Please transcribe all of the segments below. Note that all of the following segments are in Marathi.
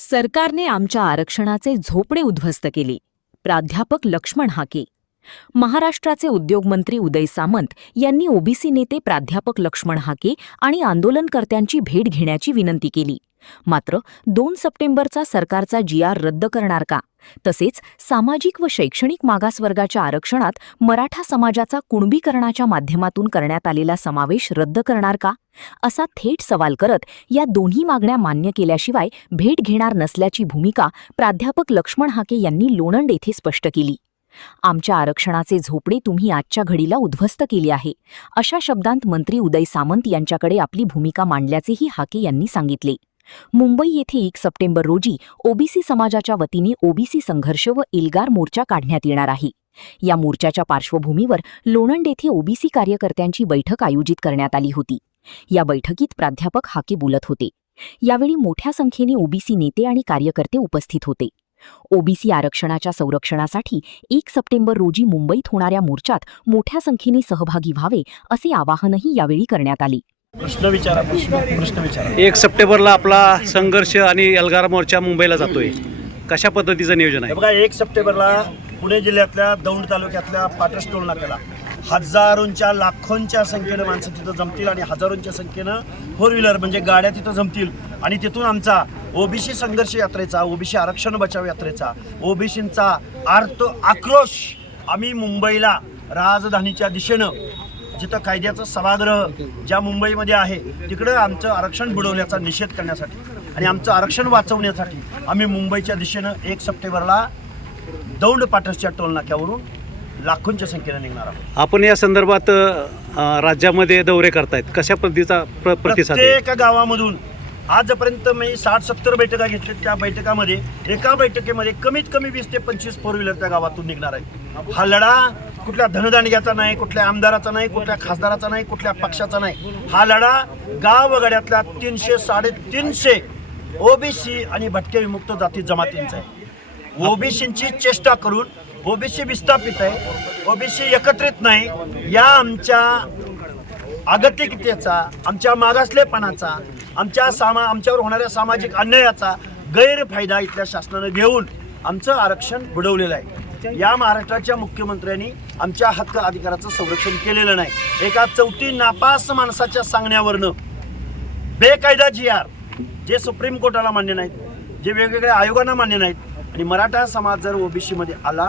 सरकारने आमच्या आरक्षणाचे झोपडे उद्ध्वस्त केले. प्राध्यापक लक्ष्मण हाके. महाराष्ट्राचे उद्योगमंत्री उदय सामंत यांनी ओबीसी नेते प्राध्यापक लक्ष्मण हाके आणि आंदोलनकर्त्यांची भेट घेण्याची विनंती केली. मात्र 2 सप्टेंबरचा सरकारचा GR रद्द करणार का? तसेच सामाजिक व शैक्षणिक मागासवर्गाच्या आरक्षणात मराठा समाजाचा कुणबीकरणाच्या माध्यमातून करण्यात आलेला समावेश रद्द करणार का? असा थेट सवाल करत या दोन्ही मागण्या मान्य केल्याशिवाय भेट घेणार नसल्याची भूमिका प्राध्यापक लक्ष्मण हाके यांनी लोणंद येथे स्पष्ट केली. आमच्या आरक्षणाचे झोपडे तुम्ही आजच्या घडीला उद्ध्वस्त केले आहे, अशा शब्दांत मंत्री उदय सामंत यांच्याकडे आपली भूमिका मांडल्याचेही हाके यांनी सांगितले. मुंबई येथे 1 सप्टेंबर रोजी ओबीसी समाजाच्या वतीने ओबीसी संघर्ष व एल्गार मोर्चा काढण्यात येणार आहे. या मोर्चाच्या पार्श्वभूमीवर लोणंद येथे ओबीसी कार्यकर्त्यांची बैठक आयोजित करण्यात आली होती. या बैठकीत प्राध्यापक हाके बोलत होते. यावेळी मोठ्या संख्येने ओबीसी नेते आणि कार्यकर्ते उपस्थित होते. ओबीसी आरक्षणाच्या संरक्षणासाठी 1 सप्टेंबर रोजी मुंबईत होणाऱ्या मोर्चात मोठ्या संख्येने सहभागी व्हावे असे आवाहनही यावेळी करण्यात आले. प्रश्न विचारा. 1 सप्टेंबरला आपला संघर्ष आणि एल्गार मोर्चा मुंबईला जातोय. कशा पद्धतीचं नियोजन आहे? बघा, 1 सप्टेंबरला पुणे जिल्ह्यातल्या दौंड तालुक्यातल्या पाटस टोल नाक्याला हजारोंच्या लाखोंच्या संख्येनं माणसं तिथं जमतील आणि हजारोंच्या संख्येनं 4 व्हीलर म्हणजे गाड्या तिथं जमतील आणि तिथून आमचा ओबीसी संघर्ष यात्रेचा, ओबीसी आरक्षण बचाव यात्रेचा, ओबीसींचा आर्त आक्रोश आम्ही मुंबईला राजधानीच्या दिशेनं, जिथं कायद्याचं सभागृह ज्या मुंबईमध्ये आहे तिकडं आमचं आरक्षण बुडवण्याचा निषेध करण्यासाठी आणि आमचं आरक्षण वाचवण्यासाठी आम्ही मुंबईच्या दिशेनं 1 सप्टेंबरला दौंड पाटसच्या टोल नाक्यावरून लाखोंच्या संख्येनं निघणार आहोत. आपण या संदर्भात राज्यामध्ये दौरे करतायत, कशा पद्धतीचा प्रतिसाद आहे? प्रत्येक गावामधून आजपर्यंत मी 60-70 बैठका घेतल्या. त्या बैठकामध्ये एका बैठकीमध्ये कमीत कमी 20 ते 25 4 व्हीलर त्या गावातून निघणार आहे. हा लढा कुठल्या धनदांडग्याचा नाही, कुठल्या आमदाराचा नाही, कुठल्या खासदाराचा नाही, कुठल्या पक्षाचा नाही. हा लढा गावगाड्यातल्या 300-350 ओबीसी आणि भटके विमुक्त जाती जमातींचा आहे. ओबीसींची चेष्टा करून ओबीसी विस्थापित आहे, ओबीसी एकत्रित नाही, या आमच्या अगतिकतेचा, आमच्या मागासलेपणाचा, आमच्यावर होणाऱ्या सामाजिक अन्यायाचा गैरफायदा इथल्या शासनानं घेऊन आमचं आरक्षण बुडवलेलं आहे. या महाराष्ट्राच्या मुख्यमंत्र्यांनी आमच्या हक्क अधिकाराचं संरक्षण केलेलं नाही. एका चौथी नापास माणसाच्या सांगण्यावरनं बेकायदा GR जे सुप्रीम कोर्टाला मान्य नाहीत, जे वेगवेगळ्या आयोगांना मान्य नाहीत आणि मराठा समाज जर ओबीसीमध्ये आला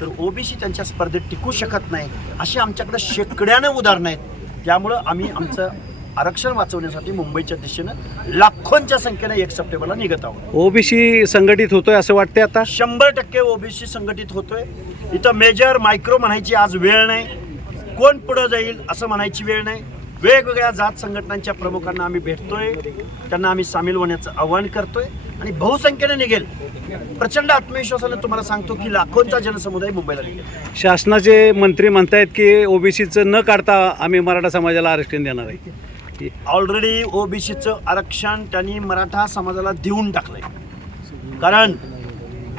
तर ओबीसी त्यांच्या स्पर्धेत टिकू शकत नाही, अशी आमच्याकडे शेकड्यानं उदाहरणं आहेत. त्यामुळं आम्ही आमचं आरक्षण वाचवण्यासाठी मुंबईच्या दिशेनं लाखोंच्या संख्येनं 1 सप्टेंबरला निघत आहोत. ओबीसी संघटित होतोय असं वाटतंय आता? 100% ओबीसी संघटित होतोय. इथं मेजर मायक्रो म्हणायची आज वेळ नाही, कोण पुढं जाईल असं म्हणायची वेळ नाही. वेगवेगळ्या जात संघटनांच्या प्रमुखांना आम्ही भेटतोय, त्यांना आम्ही सामील होण्याचं आवाहन करतोय आणि बहुसंख्येने निघेल. प्रचंड आत्मविश्वासाने तुम्हाला सांगतो की लाखोंचा जनसमुदाय मुंबईला निघेल. शासनाचे मंत्री म्हणतायत की ओबीसीचं न काढता आम्ही मराठा समाजाला आरक्षण देणार आहे. ऑलरेडी ओबीसीचं आरक्षण त्यांनी मराठा समाजाला देऊन टाकलंय. कारण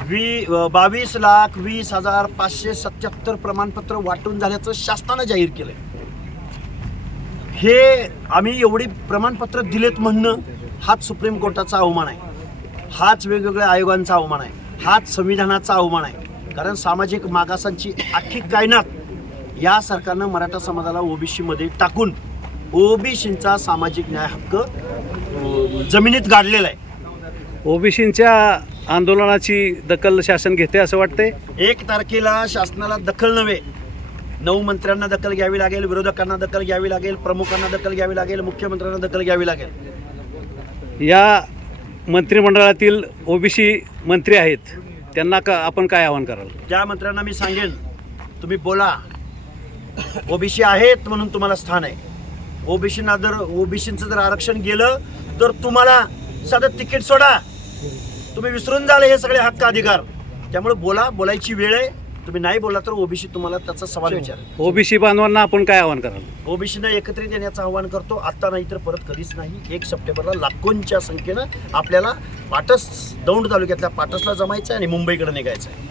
22,20,577 प्रमाणपत्र वाटून झाल्याचं शासनानं जाहीर केलंय. हे आम्ही एवढी प्रमाणपत्र दिलेत म्हणणं हाच सुप्रीम कोर्टाचा अवमान आहे, हाच वेगवेगळ्या आयोगांचा अवमान आहे, हाच संविधानाचा अवमान आहे. कारण सामाजिक मागासांची अख्खी कायनात या सरकारनं मराठा समाजाला ओबीसीमध्ये टाकून ओबीसींचा सामाजिक न्याय हक्क जमिनीत गाडलेला आहे. ओबीसींच्या आंदोलनाची दखल शासन घेते असं वाटतंय? 1 तारखेला शासनाला दखल नव्हे, 9 मंत्र्यांना दखल घ्यावी लागेल, विरोधकांना दखल घ्यावी लागेल, प्रमुखांना दखल घ्यावी लागेल, मुख्यमंत्र्यांना दखल घ्यावी लागेल. या मंत्रिमंडळातील ओबीसी मंत्री आहेत, त्यांना आपण काय आवाहन कराल? त्या मंत्र्यांना मी सांगेन, तुम्ही बोला. ओबीसी आहेत म्हणून तुम्हाला स्थान आहे. ओबीसींचं जर आरक्षण गेलं तर तुम्हाला साधं तिकीट सोडा, तुम्ही विसरून जाल हे सगळे हक्क अधिकार. त्यामुळे बोलायची वेळ आहे. तुम्ही नाही बोला तर ओबीसी तुम्हाला त्याचा सवाल विचारेल. ओबीसी बांधवांना आपण काय आवाहन कराल? ओबीसींना एकत्रित येण्याचं आवाहन करतो. आता नाही तर परत कधीच नाही. 1 सप्टेंबरला लाखोंच्या संख्येनं आपल्याला दौंड तालुक्यातल्या पाटसला जमायचं आणि मुंबईकडे निघायचं आहे.